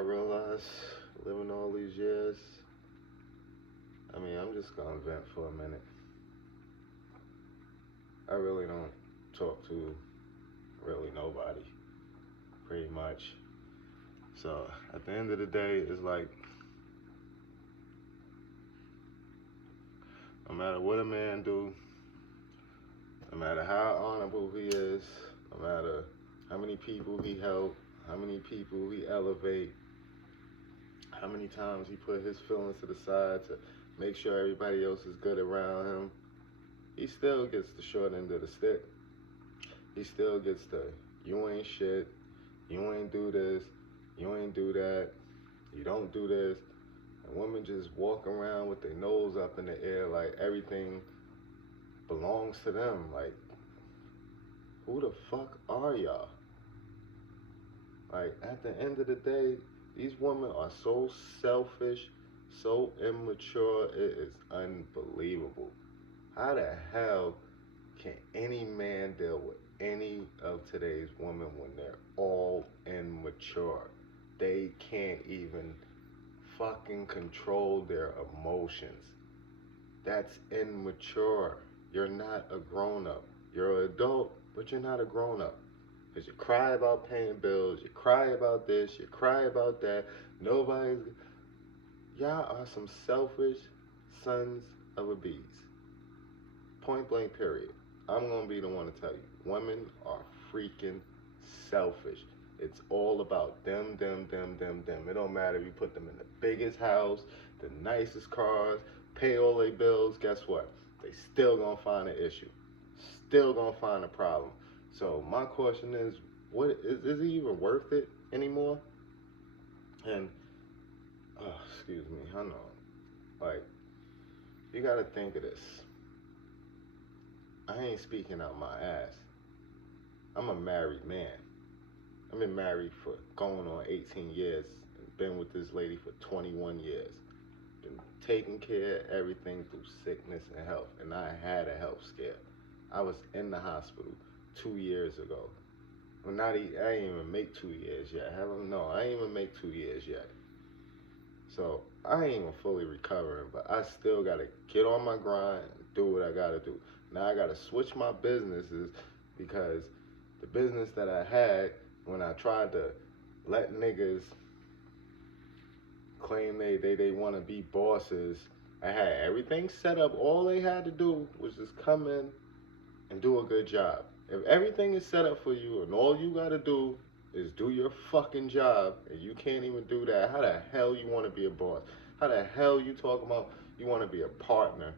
realized living all these years, I'm just gonna vent for a minute. I really don't talk to really nobody, pretty much. So at the end of the day, it's like no matter what a man do, no matter how honorable he is, no matter how many people he help, how many people he elevate, how many times he put his feelings to the side to make sure everybody else is good around him, he still gets the short end of the stick. He still gets the, you ain't shit, you ain't do this, you ain't do that, you don't do this. And women just walk around with their nose up in the air like everything belongs to them. Like, who the fuck are y'all? Like, at the end of the day, these women are so selfish, so immature, it is unbelievable. How the hell can any man deal with any of today's women when they're all immature? They can't even fucking control their emotions. That's immature. You're not a grown up. You're an adult, but you're not a grown up. Because you cry about paying bills, you cry about this, you cry about that. Nobody's. Y'all are some selfish sons of a bees. Point blank, period. I'm going to be the one to tell you. Women are freaking selfish. It's all about them, them, them, them, them. It don't matter if you put them in the biggest house, the nicest cars, pay all their bills. Guess what? They still going to find an issue. Still going to find a problem. So my question is, what is it even worth it anymore? And, excuse me, I know. Like, you got to think of this. I ain't speaking out my ass. I'm a married man. I've been married for going on 18 years. Been with this lady for 21 years. Been taking care of everything through sickness and health. And I had a health scare. I was in the hospital 2 years ago. Well, I ain't even make 2 years yet. Hell no, I ain't even make 2 years yet. So I ain't even fully recovering, but I still gotta get on my grind and do what I gotta do. Now I gotta switch my businesses because the business that I had when I tried to let niggas claim they want to be bosses, I had everything set up. All they had to do was just come in and do a good job. If everything is set up for you and all you gotta do is do your fucking job and you can't even do that, how the hell you want to be a boss? How the hell you talking about you want to be a partner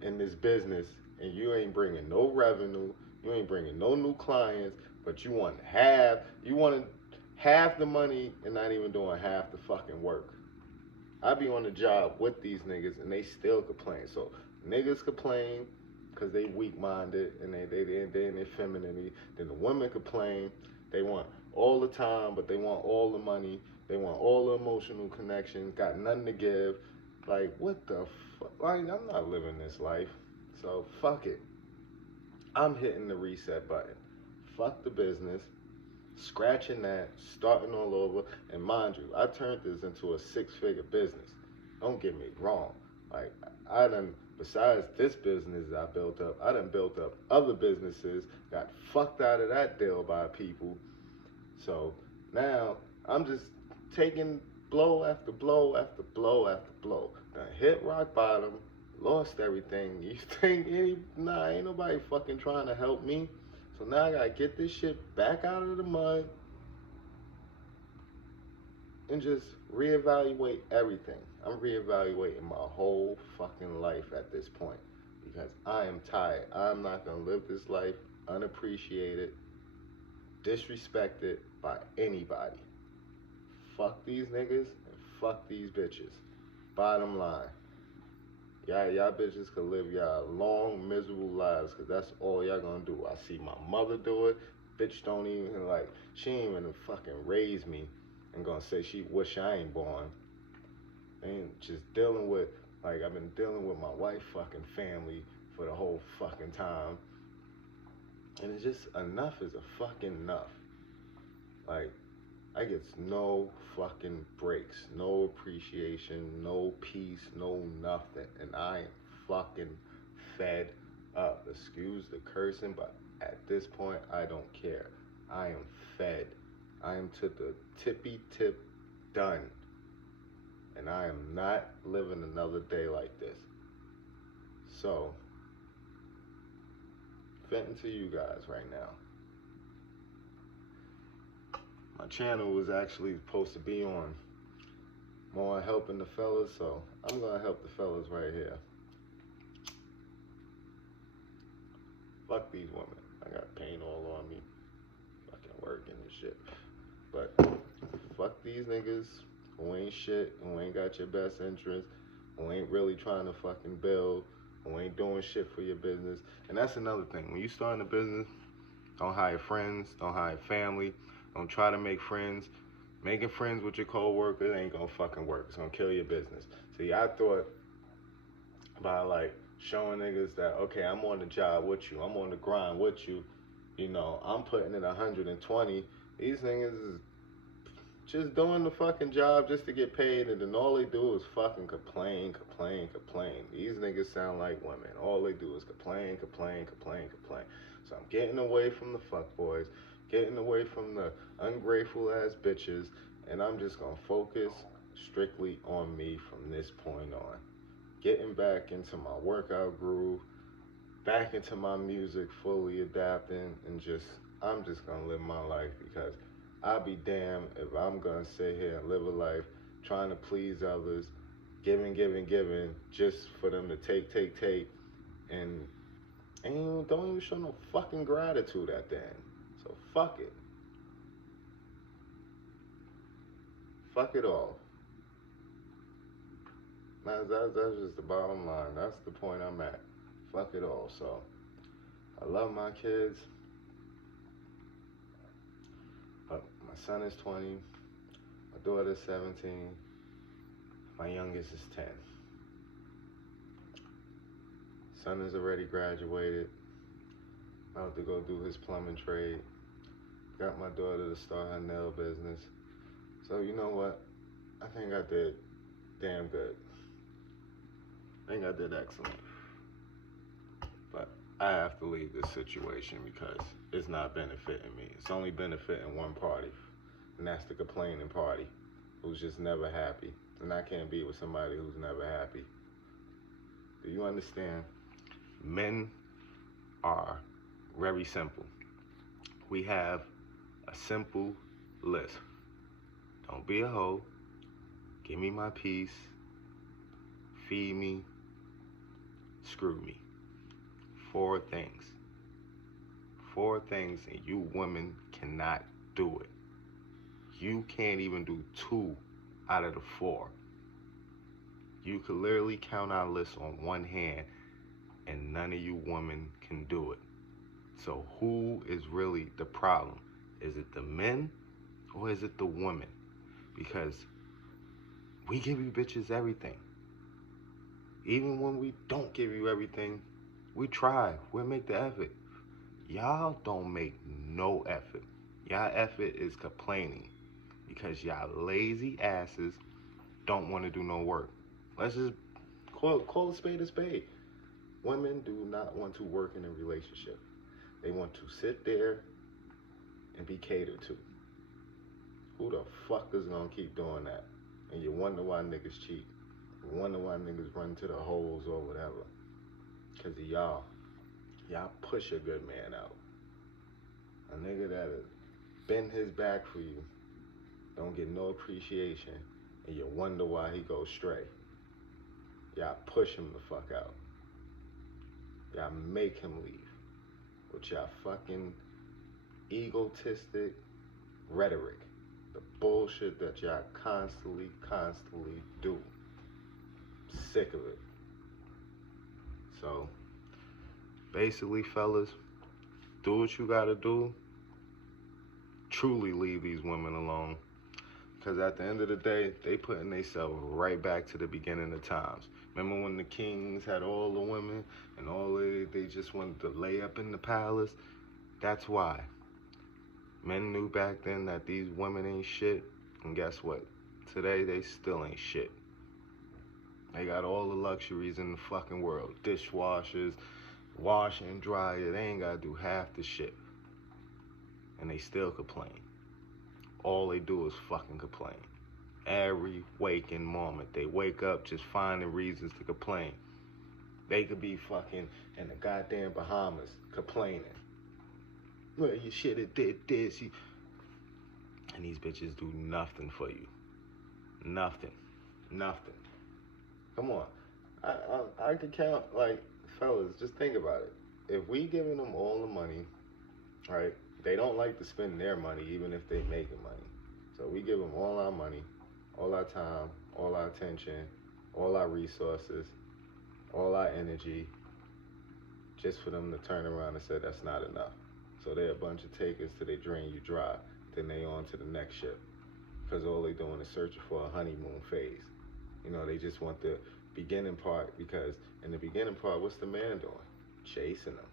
in this business and you ain't bringing no revenue, you ain't bringing no new clients, but you want half the money and not even doing half the fucking work. I be on the job with these niggas and they still complain. So niggas complain because they weak-minded and they in their femininity. Then the women complain. They want all the time, but they want all the money. They want all the emotional connections. Got nothing to give. Like, what the fuck? Like, I'm not living this life. So fuck it. I'm hitting the reset button. Fuck the business. Scratching that, starting all over. And mind you, I turned this into a six-figure business. Don't get me wrong. Like, I done, besides this business I built up, I done built up other businesses, got fucked out of that deal by people. So now I'm just taking blow after blow after blow after blow. Done hit rock bottom, lost everything. You think ain't nobody fucking trying to help me. So now I gotta get this shit back out of the mud and just reevaluate everything. I'm reevaluating my whole fucking life at this point because I am tired. I'm not gonna live this life unappreciated, disrespected by anybody. Fuck these niggas and fuck these bitches. Bottom line. Y'all bitches can live y'all long, miserable lives because that's all y'all gonna do. I see my mother do it. Bitch don't even, like, she ain't even fucking raise me and gonna say she wish I ain't born. And just dealing with, like, I've been dealing with my wife fucking family for the whole fucking time. And it's just enough is a fucking enough. Like, I get no fucking breaks, no appreciation, no peace, no nothing. And I am fucking fed up. Excuse the cursing, but at this point, I don't care. I am fed. I am to the tippy tip done. And I am not living another day like this. So, venting to you guys right now. My channel was actually supposed to be on more helping the fellas, so I'm gonna help the fellas right here. Fuck these women. I got paint all on me. Fucking working and shit. But fuck these niggas who ain't shit, who ain't got your best interest, who ain't really trying to fucking build, who ain't doing shit for your business. And that's another thing. When you starting a business, don't hire friends, don't hire family, don't try to make friends. Making friends with your co-workers ain't gonna fucking work. It's gonna kill your business. See, I thought by like showing niggas that, okay, I'm on the job with you, I'm on the grind with you, you know, I'm putting in 120. These niggas is just doing the fucking job just to get paid, and then all they do is fucking complain, complain, complain. These niggas sound like women. All they do is complain, complain, complain, complain. So I'm getting away from the fuckboys, getting away from the ungrateful ass bitches, and I'm just gonna focus strictly on me from this point on. Getting back into my workout groove, back into my music, fully adapting, and I'm just gonna live my life, because I'll be damned if I'm gonna sit here and live a life trying to please others, giving, giving, giving, just for them to take, and don't even show no fucking gratitude at the end. So fuck it. Fuck it all. That's just the bottom line. That's the point I'm at. Fuck it all. So I love my kids, but my son is 20, my daughter's 17, my youngest is 10. Son is already graduated, about to go do his plumbing trade. Got my daughter to start her nail business. So you know what? I think I did damn good. I think I did excellent. But I have to leave this situation because it's not benefiting me. It's only benefiting one party, and that's the complaining party, who's just never happy. And I can't be with somebody who's never happy. Do you understand? Men are very simple. We have a simple list. Don't be a hoe. Give me my peace. Feed me. Screw me. 4 things. 4 things, and you women cannot do it. You can't even do 2 out of the 4. You could literally count our list on one hand, and none of you women can do it. So who is really the problem? Is it the men or is it the women? Because we give you bitches everything. Even when we don't give you everything, we try. We'll make the effort. Y'all don't make no effort. Y'all effort is complaining because y'all lazy asses don't want to do no work. Let's just call a spade a spade. Women do not want to work in a relationship. They want to sit there and be catered to. Who the fuck is gonna keep doing that? And you wonder why niggas cheat. You wonder why niggas run to the holes or whatever. Cause of y'all. Y'all push a good man out. A nigga that'll bend his back for you, don't get no appreciation, and you wonder why he goes stray. Y'all push him the fuck out. Y'all make him leave with y'all fucking egotistic rhetoric. The bullshit that y'all constantly do. Sick of it. So, basically, fellas, do what you gotta do. Truly leave these women alone. Because at the end of the day, they putting themselves right back to the beginning of times. Remember when the kings had all the women and they just wanted to lay up in the palace? That's why. Men knew back then that these women ain't shit, and guess what? Today they still ain't shit. They got all the luxuries in the fucking world. Dishwashers, washer and dryer, they ain't gotta do half the shit. And they still complain. All they do is fucking complain. Every waking moment, they wake up just finding reasons to complain. They could be fucking in the goddamn Bahamas complaining. Well, you should have did this. And these bitches do nothing for you. Nothing. Nothing. Come on. I could count, like, fellas, just think about it. If we giving them all the money, right? They don't like to spend their money even if they making money. So we give them all our money, all our time, all our attention, all our resources, all our energy, just for them to turn around and say that's not enough. So they're a bunch of takers till they drain you dry. Then they on to the next ship. Because all they doing is searching for a honeymoon phase. You know, they just want the beginning part, because in the beginning part, what's the man doing? Chasing them.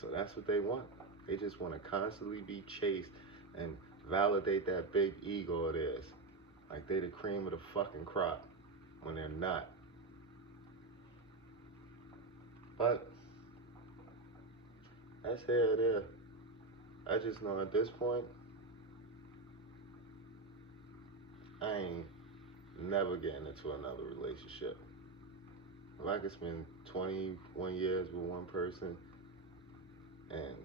So that's what they want. They just want to constantly be chased and validate that big ego of theirs. Like they the cream of the fucking crop when they're not. But that's here or there. I just know at this point, I ain't never getting into another relationship. If I could spend 21 years with one person and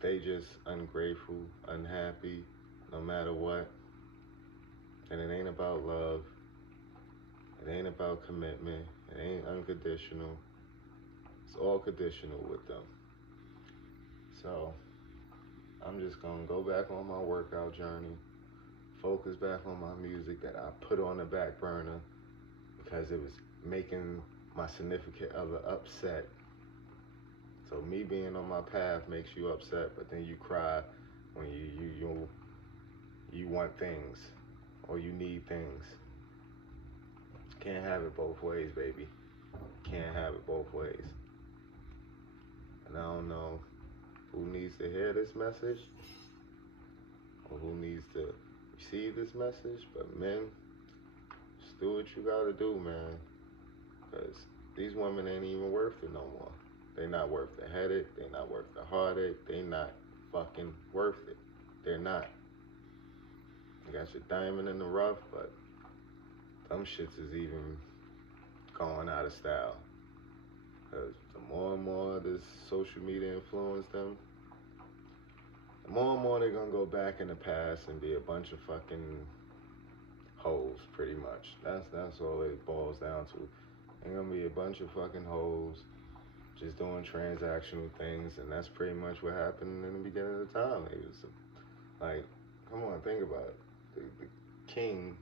they just ungrateful, unhappy, no matter what, and it ain't about love, it ain't about commitment, it ain't unconditional, it's all conditional with them. So I'm just gonna go back on my workout journey, focus back on my music that I put on the back burner because it was making my significant other upset. So me being on my path makes you upset, but then you cry when you want things or you need things. Can't have it both ways, baby. Can't have it both ways. And I don't know who needs to hear this message or who needs to receive this message, but men, just do what you gotta do, man. Because these women ain't even worth it no more. They not worth the headache. They not worth the heartache. They not fucking worth it. They're not. You got your diamond in the rough, but them shits is even going out of style. Because the more and more this social media influence them, the more and more they're gonna go back in the past and be a bunch of fucking hoes, pretty much. That's all it boils down to. They're gonna be a bunch of fucking hoes just doing transactional things, and that's pretty much what happened in the beginning of the time. It was like, come on, think about it. The king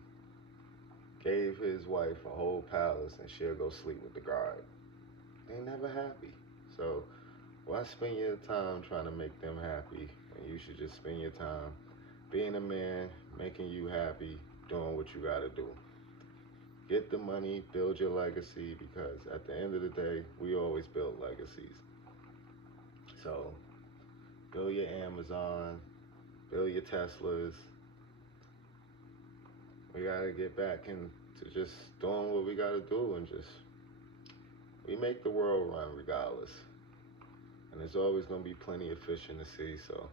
gave his wife a whole palace and she'll go sleep with the guard. They never happy. So why spend your time trying to make them happy when you should just spend your time being a man, making you happy, doing what you gotta do. Get the money, build your legacy, because at the end of the day, we always build legacies. So build your Amazon, build your Teslas. We gotta get back into just doing what we gotta do, and just, we make the world run regardless. And there's always gonna be plenty of fish in the sea, so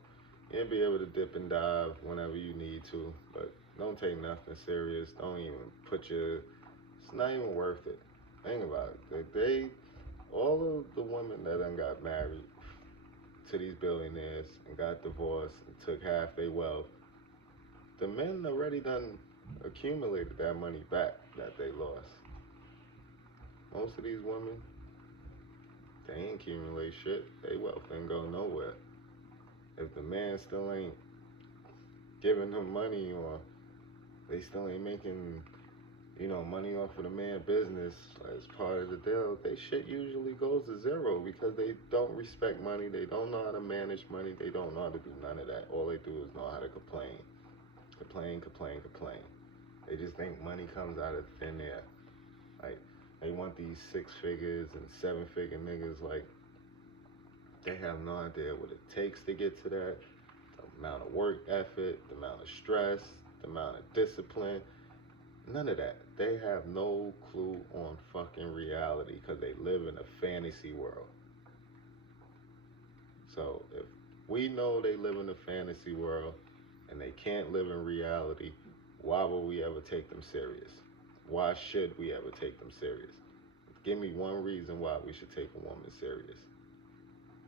you'll be able to dip and dive whenever you need to, but don't take nothing serious. Don't even it's not even worth it. Think about it. All of the women that done got married to these billionaires and got divorced and took half their wealth, the men already done accumulated that money back that they lost. Most of these women, they ain't accumulate shit. They wealth ain't go nowhere. If the man still ain't giving them money, or they still ain't making, money off of the man business as part of the deal, they shit usually goes to zero because they don't respect money. They don't know how to manage money. They don't know how to do none of that. All they do is know how to complain. Complain, complain, complain. They just think money comes out of thin air. Like, they want these 6 figures and 7-figure niggas. Like, They have no idea what it takes to get to that, the amount of work effort, the amount of stress, the amount of discipline. None of that. They have no clue on fucking reality because they live in a fantasy world. So if we know they live in a fantasy world and they can't live in reality, why would we ever take them serious? Why should we ever take them serious? Give me one reason why we should take a woman serious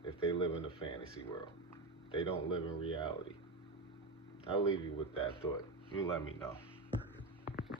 if they live in a fantasy world. They don't live in reality. I'll leave you with that thought. You let me know.